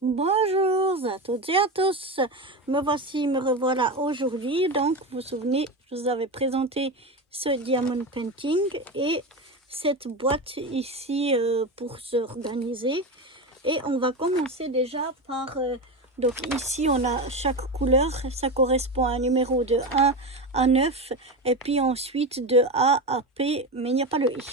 Bonjour à toutes et à tous, me revoilà aujourd'hui. Donc vous vous souvenez, je vous avais présenté ce diamond painting et cette boîte ici pour s'organiser. Et on va commencer déjà par, donc ici on a chaque couleur, ça correspond à un numéro de 1 à 9 et puis ensuite de A à P, mais il n'y a pas le I.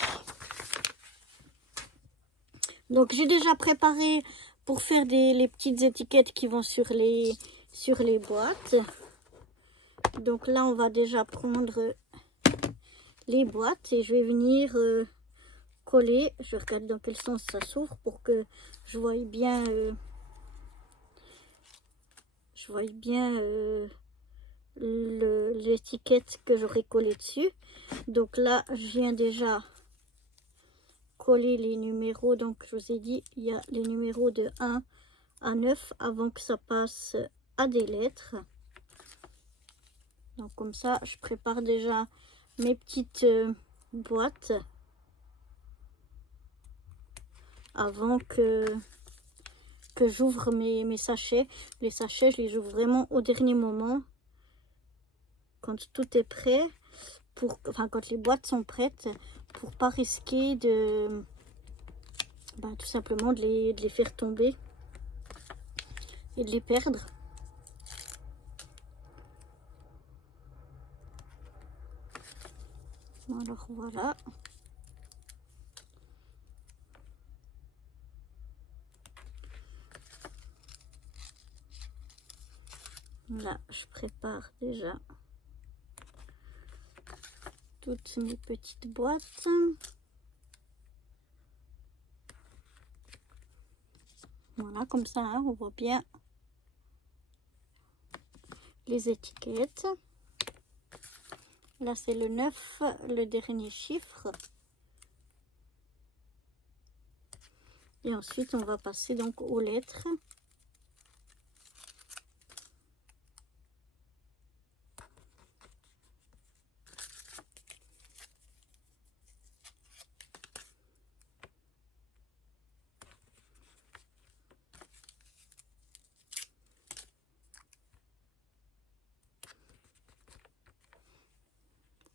Donc j'ai déjà préparé pour faire les petites étiquettes qui vont sur les boîtes. Donc là on va déjà prendre les boîtes et je vais venir coller. Je regarde dans quel sens ça s'ouvre pour que je voie bien l'étiquette que j'aurai collée dessus. Donc là je viens déjà coller les numéros. Donc je vous ai dit, il y a les numéros de 1 à 9 avant que ça passe à des lettres. Donc comme ça je prépare déjà mes petites boîtes avant que j'ouvre mes sachets. Les sachets je les ouvre vraiment au dernier moment quand tout est prêt, quand les boîtes sont prêtes, pour pas risquer de tout simplement de les faire tomber et de les perdre. Alors voilà. Là, je prépare déjà toutes mes petites boîtes. Voilà, comme ça, hein, on voit bien les étiquettes. Là, c'est le 9, le dernier chiffre. Et ensuite, on va passer donc aux lettres.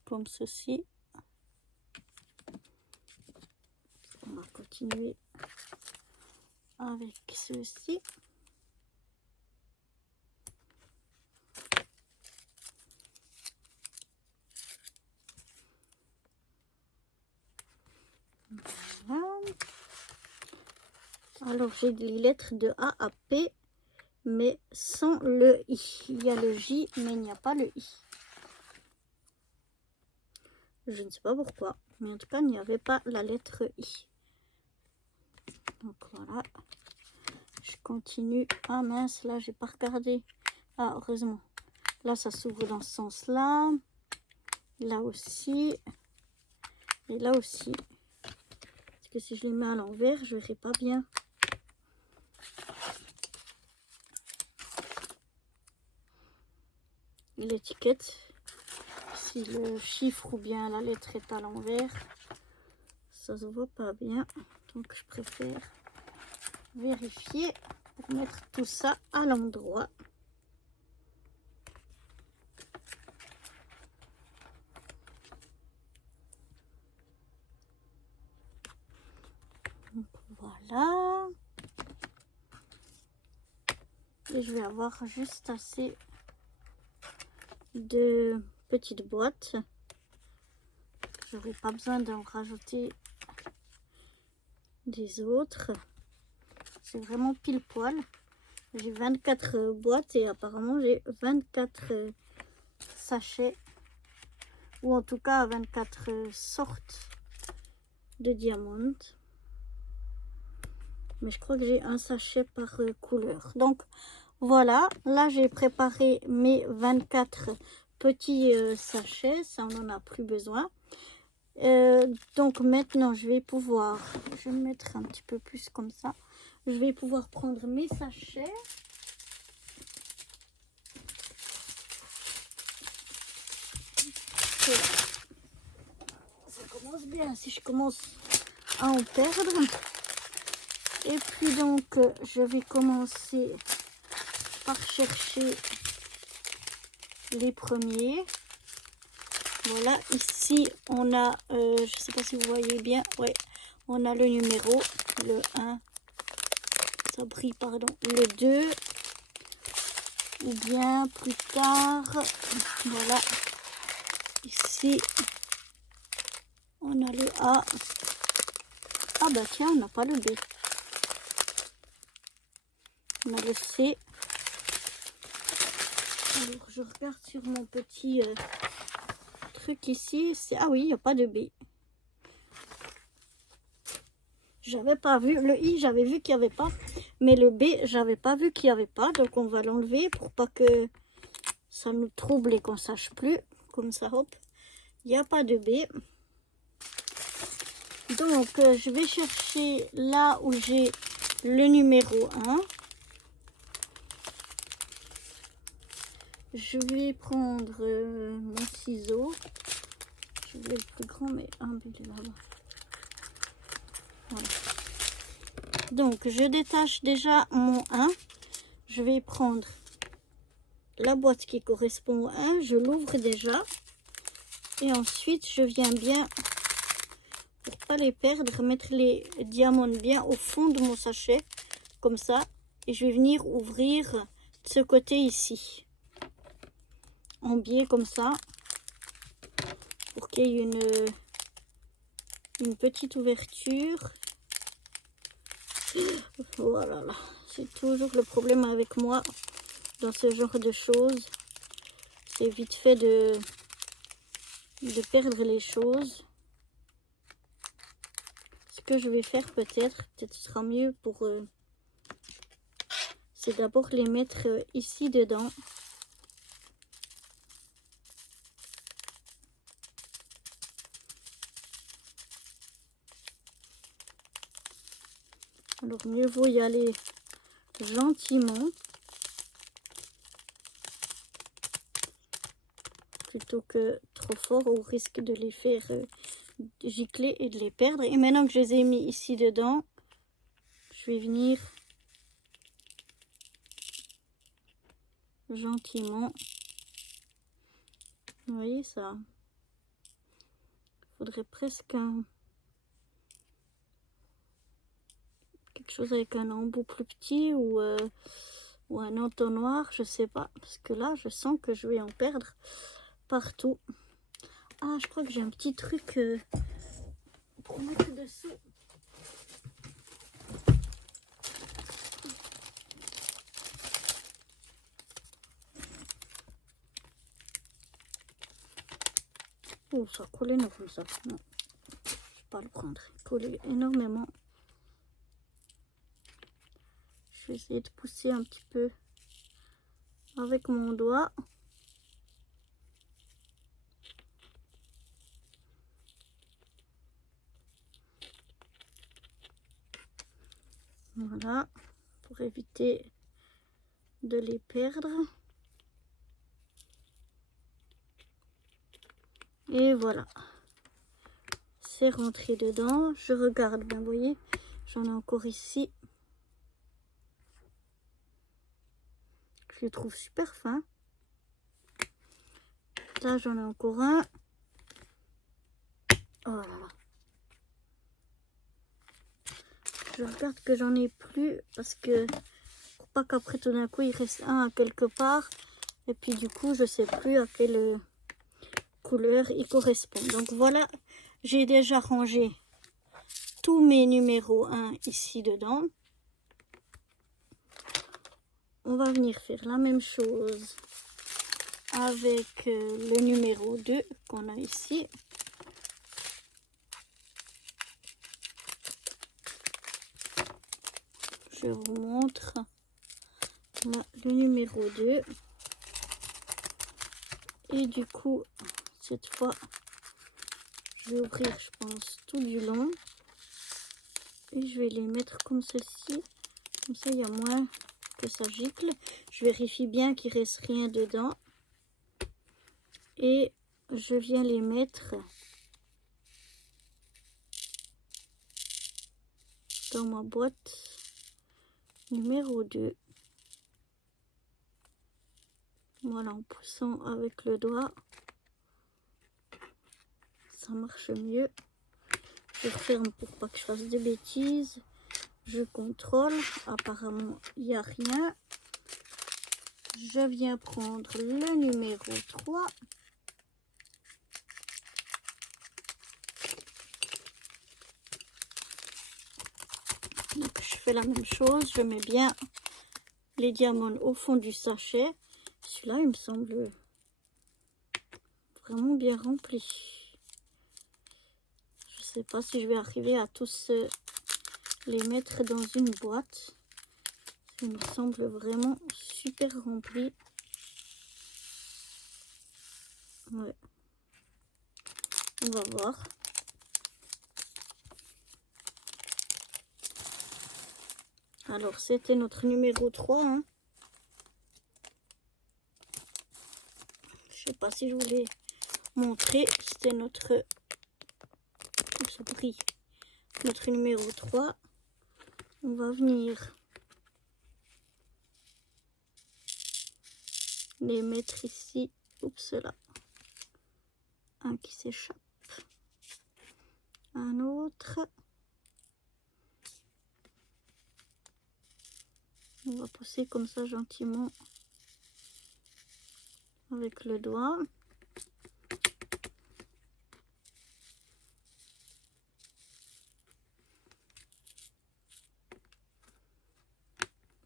Comme ceci. On va continuer avec ceci. Voilà. Alors j'ai les lettres de A à P, mais sans le I. Il y a le J, mais il n'y a pas le I. Je ne sais pas pourquoi, mais en tout cas, il n'y avait pas la lettre I. Donc voilà, je continue. Ah mince, là, j'ai pas regardé. Ah, heureusement. Là, ça s'ouvre dans ce sens-là. Là aussi. Et là aussi. Parce que si je les mets à l'envers, je verrai pas bien. L'étiquette. Si le chiffre ou bien la lettre est à l'envers, ça se voit pas bien. Donc, je préfère vérifier pour mettre tout ça à l'endroit. Donc voilà. Et je vais avoir juste assez de petites boîtes. J'aurai pas besoin d'en rajouter des autres. C'est vraiment pile poil. J'ai 24 boîtes et apparemment j'ai 24 sachets, ou en tout cas 24 sortes de diamants. Mais je crois que j'ai un sachet par couleur. Donc voilà, là j'ai préparé mes 24 petits sachets. Ça, on n'en a plus besoin. Donc maintenant je vais me mettre un petit peu plus comme ça. Je vais pouvoir prendre mes sachets. Ça commence bien. Si je commence à en perdre, Et puis donc, je vais commencer par chercher les premiers. Voilà, ici on a, je ne sais pas si vous voyez bien, ouais, on a le numéro, le 1, ça brille, pardon, le 2, ou bien plus tard, voilà, ici on a le A. Ah bah tiens, on n'a pas le B. On a le C. Alors je regarde sur mon petit truc ici. Ah oui, il n'y a pas de B. J'avais pas vu. Le I, j'avais vu qu'il n'y avait pas. Mais le B, j'avais pas vu qu'il n'y avait pas. Donc on va l'enlever pour pas que ça nous trouble et qu'on sache plus. Comme ça, hop. Il n'y a pas de B. Donc je vais chercher là où j'ai le numéro 1. Je vais prendre mon ciseau. Je voulais le plus grand, mais il est là-bas. Voilà. Donc, je détache déjà mon 1. Je vais prendre la boîte qui correspond au 1. Je l'ouvre déjà. Et ensuite, je viens bien, pour pas les perdre, mettre les diamants bien au fond de mon sachet. Comme ça. Et je vais venir ouvrir de ce côté ici. En biais comme ça. Pour qu'il y ait une petite ouverture. Voilà, c'est toujours le problème avec moi dans ce genre de choses. C'est vite fait de perdre les choses. Ce que je vais faire peut-être sera mieux pour... c'est d'abord les mettre ici dedans. Alors mieux vaut y aller gentiment plutôt que trop fort au risque de les faire gicler et de les perdre. Et maintenant que je les ai mis ici dedans, je vais venir gentiment. Vous voyez ça? Il faudrait presque quelque chose avec un embout plus petit ou un entonnoir, je sais pas, parce que là je sens que je vais en perdre partout. Ah, je crois que j'ai un petit truc pour mettre dessous. Oh, ça colle énorme ça. Non, je vais pas le prendre. Il colle énormément. Je vais essayer de pousser un petit peu avec mon doigt. Voilà, pour éviter de les perdre. Et voilà, c'est rentré dedans. Je regarde bien, vous voyez, j'en ai encore ici. Je les trouve super fins. Là, j'en ai encore un. Oh là là. Je regarde que j'en ai plus parce que pour pas qu'après tout d'un coup il reste un à quelque part. Et puis du coup, je sais plus à quelle couleur il correspond. Donc voilà, j'ai déjà rangé tous mes numéros 1 ici dedans. On va venir faire la même chose avec le numéro 2 qu'on a ici. Je vous montre. Voilà, le numéro 2. Et du coup, cette fois, je vais ouvrir, je pense, tout du long. Et je vais les mettre comme ceci. Comme ça, il y a moins que ça gicle. Je vérifie bien qu'il ne reste rien dedans. Et je viens les mettre dans ma boîte. Numéro 2. Voilà, en poussant avec le doigt, ça marche mieux. Je referme pour pas que je fasse de bêtises. Je contrôle. Apparemment, il n'y a rien. Je viens prendre le numéro 3. Donc, je fais la même chose. Je mets bien les diamants au fond du sachet. Celui-là, il me semble vraiment bien rempli. Je sais pas si je vais arriver à tous les mettre dans une boîte. Il me semble vraiment super rempli. Ouais. On va voir. Alors, c'était notre numéro 3. Hein. Je sais pas si je voulais montrer. C'était notre... Ça brille. Notre numéro 3. On va venir les mettre ici. Oups là. Un qui s'échappe. Un autre. On va pousser comme ça gentiment avec le doigt.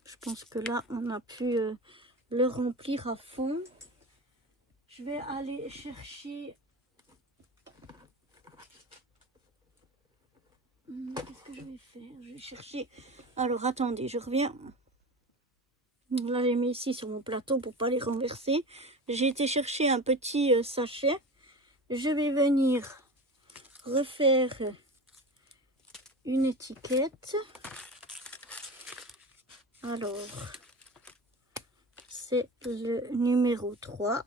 Je pense que là, on a pu le remplir à fond. Je vais aller chercher... Qu'est-ce que je vais faire? Je vais chercher... Alors, attendez, je reviens. Là, je les mets ici sur mon plateau pour pas les renverser. J'ai été chercher un petit sachet. Je vais venir refaire une étiquette. Alors, c'est le numéro 3.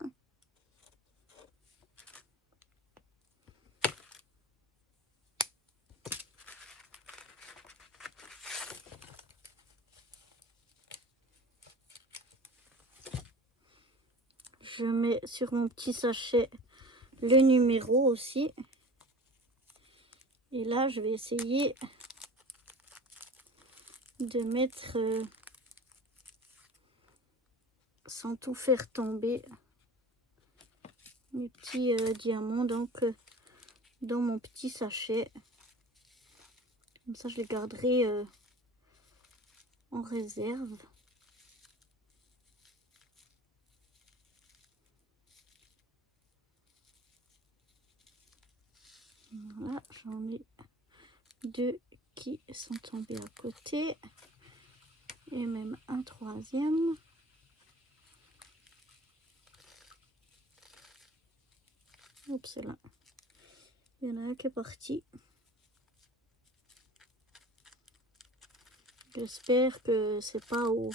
Je mets sur mon petit sachet le numéro aussi. Et là, je vais essayer de mettre, sans tout faire tomber, mes petits diamants donc dans mon petit sachet. Comme ça, je les garderai en réserve. Voilà, j'en ai 2 qui sont tombés à côté. Et même un troisième. Oups, là. Il y en a un qui est parti. J'espère que c'est pas au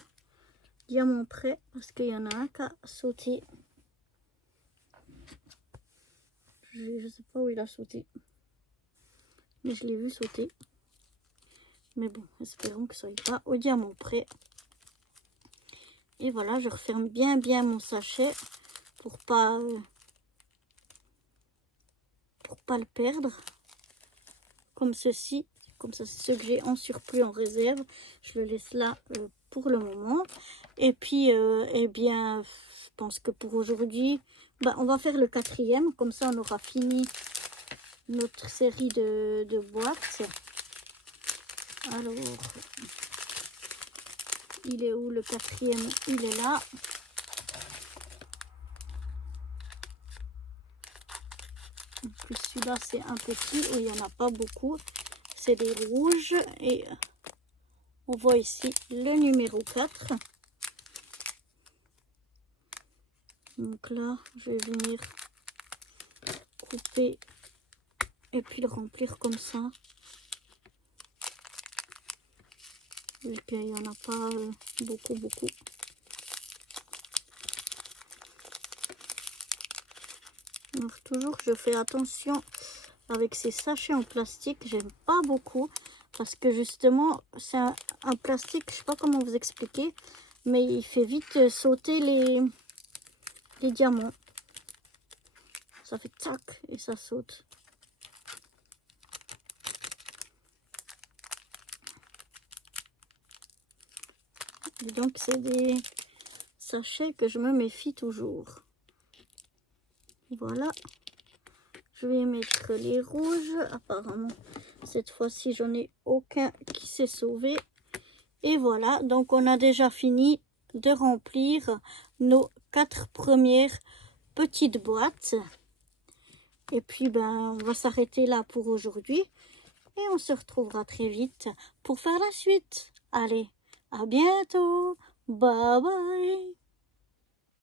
diamant près parce qu'il y en a un qui a sauté. Je sais pas où il a sauté. Mais je l'ai vu sauter. Mais bon, espérons que ça soit pas au diamant près. Et voilà, je referme bien mon sachet pour pas le perdre. Comme ceci. Comme ça, c'est ce que j'ai en surplus en réserve. Je le laisse là pour le moment. Et puis, eh bien, je pense que pour aujourd'hui, on va faire le 4e. Comme ça, on aura fini notre série de boîtes. Alors, il est où le 4e? Il est là. En plus, celui-là, c'est un petit où il n'y en a pas beaucoup. C'est des rouges. Et on voit ici le numéro 4. Donc là, je vais venir couper et puis le remplir comme ça. Vu qu'il n'y en a pas beaucoup. Alors toujours, je fais attention avec ces sachets en plastique. J'aime pas beaucoup Parce que justement, c'est un plastique, je sais pas comment vous expliquer, mais il fait vite sauter les diamants. Ça fait tac et ça saute. Et donc c'est des sachets que je me méfie toujours. Voilà. Je vais mettre les rouges. Apparemment, cette fois-ci, j'en ai aucun qui s'est sauvé. Et voilà, donc on a déjà fini de remplir nos 4 premières petites boîtes. Et puis, ben, on va s'arrêter là pour aujourd'hui. Et on se retrouvera très vite pour faire la suite. Allez, à bientôt. Bye bye.